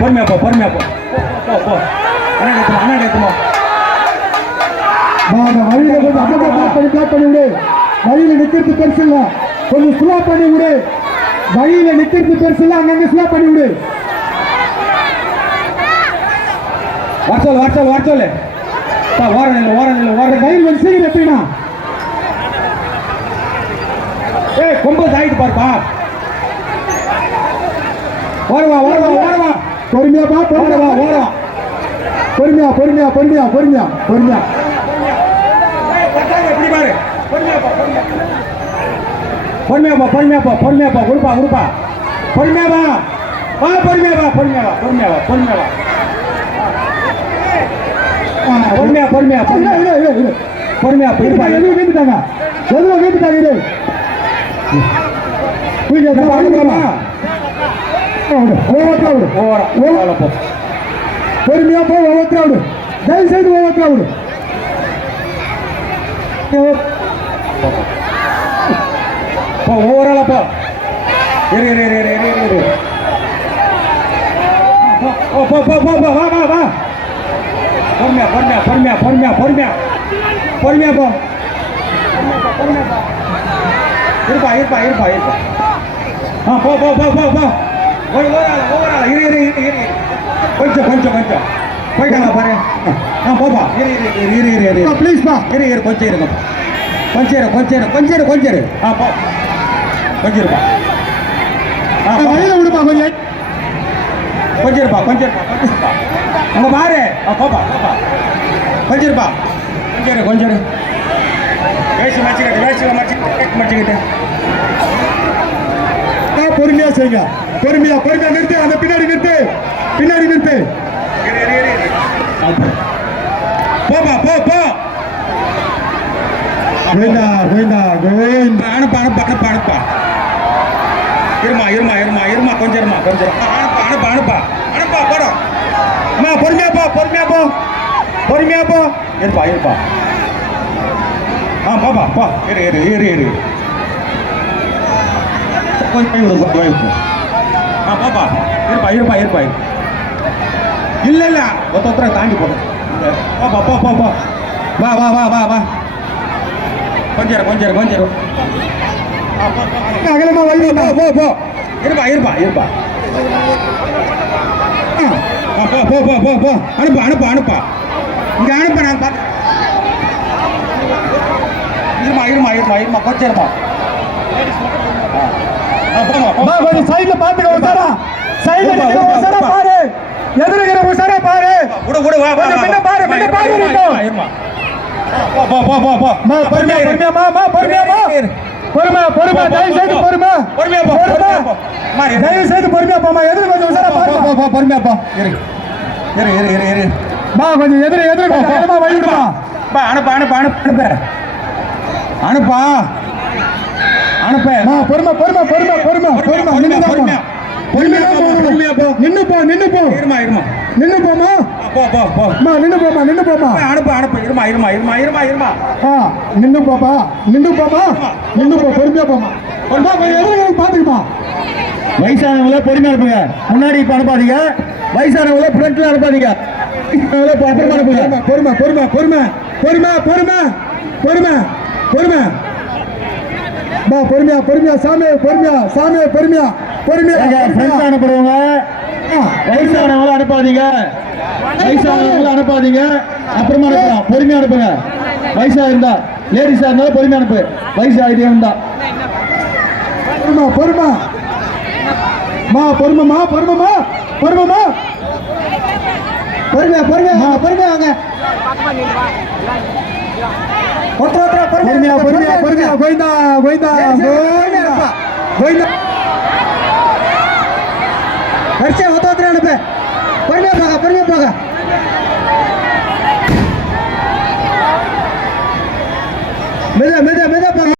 பொறுமையா போ பொறுமையா போ. போ போ. அண்ணா எடுத்துமா அண்ணா வா, அந்த வழியில கொஞ்சம் அம்மகா பிளாக் பண்ணி பிளாக் பண்ணி விடு வழியில நிக்கிறது பெருசு இல்ல கொஞ்சம் ஸ்லோ பண்ணி விடு. வழியில நிக்கிறது பெருசு இல்ல அங்கங்க ஸ்லோ பண்ணி விடு. வர சொல்லு வர சொல்லு வர சொல்லு. பா, ஓர நில்லு ஓர நில்லு ஓர அந்த கையில் வந்து சீக்கிரம் எப்படின்னா ஏய் கொம்பு சாயிட்டு பாருப்பா. ஓரவா ஓரவா ஓரவா பொறுமையா பா பொறுமையா ஓரவா பொறுமையா பொறுமையா பொறுமையா பொறுமையா பொறுமையா. எப்படி பாரு? பொறுமையா போ பொறுமையா. பொறுமையா போ பொறுமையா போ பொறுமையா போ குருப்பா குருப்பா பொறுமையா வா வா பொறுமையா வா பொறுமையா வா பொறுமையா பொறுமையா பொறுமையா பொறுமையா பொறுமையா. எதுவும் வீட்டுட்டாங்க எதுவும் வீட்டுட்டாங்க பொறுமையா போ ஒவ்வொருத்தரா விடு. தயவு செய்து ஒவ்வொருத்தரா விடு போ ஓவரால போ. இரு இரு இரு இரு இரு இரு போ போ போ போ போ வா வா வா. பொறுமையா பொறுமையா பொறுமையா பொறுமையா பொறுமையா. பொறுமையா போ. இருப்பா இருப்பா இருப்பா இருப்பா. ஆ போ போ போ போ போ. ஒரு ஓவரால ஓவரால இரு இரு இரு இரு. கொஞ்சம் கொஞ்சம் கொஞ்சம். போயிட்டாங்க பாரு. ஆ போப்பா இரு இரு இரு இரு இரு இரு. ப்ளீஸ் பா. இரு இரு கொஞ்சம் இருங்க. கொஞ்சம் இரு கொஞ்சம் இரு கொஞ்சம் இரு கொஞ்சம் இரு. ஆ போ. கொஞ்சம் இருப்பா. ஆ. வழியில விடுப்பா கொஞ்சம். கொஞ்சம் இருப்பா கொஞ்சம் இருப்பா கொஞ்சம் இருப்பா. அங்க பாரு. ஆ போப்பா போப்பா கொஞ்சம் இருப்பா. கொஞ்சம் இரு கொஞ்சம் இரு. வேஷ்டி மடிச்சுக்கிட்டு வேஷ்டியில் மடிச்சுக்கிட்டு மடிச்சுக்கிட்டு பொறுமையா செய்யுங்க. பொறுமையா பொறுமையா நிறுத்து. அந்த பின்னாடி நிறுத்து. பின்னாடி நிறுத்து. போ. போப்பா போ போ. கோவிந்தா கோவிந்தா கோவிந்தா. அனுப்பா அனுப்பா அனுப்பா அனுப்பா. இருமா இருமா இருமா இருமா கொஞ்சம் இருமா கொஞ்சம் அனுப்பா அனுப்பா அனுப்பா. அனுப்பா போடும் அம்மா பொறுமையா போ பொறுமையா போ. பொறுமையா போ. இருப்பா இருப்பா. ஆ பாப்பா போ இரு இரு இரு இரு கொஞ்சம் கை விடு, கொஞ்சம் கை விடு. ஆ பாப்பா இருப்பா இருப்பா இருப்பா இரு. இல்ல இல்ல ஒத்த ஒத்தரை தாண்டி போடும் பாப்பா போ போ போ வா வா வா வா வா கொஞ்சம் கொஞ்சம் கொஞ்சம் போ, போ, போ. அகலமா வழி போ போ போ இருப்பா இருப்பா இருப்பா போ போ போ போ போ அனுப்பா அனுப்பா அனுப்பா இங்க அனுப்ப நான் பார்த்து இருமா இருமா இருமா கொஞ்சம் பா கொஞ்சம் சைடுல பாத்துக்க உசாரா சைடுல உப்பா, நிக்கிற உப்பா, உசாரா உப்பா. பாரு. எதிர்க்கிற உசாரா பாரு. விடு விடு வா கொஞ்சம் பின்ன. பாரு, பின்ன பாரு, இருமா, இருக்கட்டும். இருமா, இருமா. ஆ, போ போ போ போ. போ பொறுமையா. பொறுமையா மா மா பொறுமையா மா. இரு, இரு. பொறுமை பொறுமை போ, போ, தயவு போ, செய்து போ. பொறுமை பொறுமையா. போ, பொறுமையா. போ. தயவு செய்து பொறுமையா போமா எதிர் கொஞ்சம் உசாரா போ, போ, போ, போ, பொறுமையா போ. இரு. இரு இரு இரு இரு. மா கொஞ்சம் எதிர எதிர கொஞ்சம் அகலமா வழி விடுமா. பா அனுப்பு அனுப்பு அனுப்பு அனுப்பு. அனுப்பா. அனுப்பு பொறுமை பொறுமை பொறுமை பொறுமை பொறுமை. நின்னு தான் பொறுமையா. பொறுமையா போ. பொறுமையா போ. நின்னு போ நின்னு போ. இருமா இருமா. நின்னு போமா போ போ போ. மா நின்னு போமா நின்னு போமா அனுப்பு அனுப்பு. இருமா இருமா இருமா இருமா இருமா. ஆ நின்னு போப்பா நின்னு போமா நின்னு போ பொறுமையா போமா பொறுமா கொஞ்சம் எதிர பாத்துக்குமா வயசானவங்கள பொறுமையா அனுப்புங்க முன்னாடி இப்ப அனுப்பாதீங்க. வயசானவங்கள ஃப்ரண்ட்ல அனுப்பாதீங்க. அப்புறமா பொறுமை பொறுமை பொறுமை பொறுமை பொறுமை பொறுமை. பொறுமை. பா பொறுமையா பொறுமையா சாமி பொறுமையா சாமி பொறுமையா பொறுமையா ஃப்ரெண்ட்ல பொறுமையா. அனுப்புறவங்க ஆ, வயசானவங்கள அனுப்பாதீங்க. வயசானவங்கள அனுப்பாதீங்க. அப்புறமா அனுப்பலாம் பொறுமையா அனுப்புங்க. வயசா இருந்தா லேடிஸா இருந்தாலும் பொறுமையா அனுப்பு. வயசு ஆகிட்டே இருந்தா. பொறுமை பொறுமை. மா பொறுமைமா பொறுமைமா பொறுமைமா பொறுமையா பொறுமையா பொறுமையா வாங்க. ஒருத்தர் ஒருத்தர் பொறுமையா பொறுமையா பொறுமையா கோவிந்தா கோவிந்தா கோவிந்தா. கோவிந்தா. வரிசையா ஒருத்தர் ஒருத்தர் அனுப்பு. பொறுமையா போக பொறுமையா போக. மெத மெத மெத போக.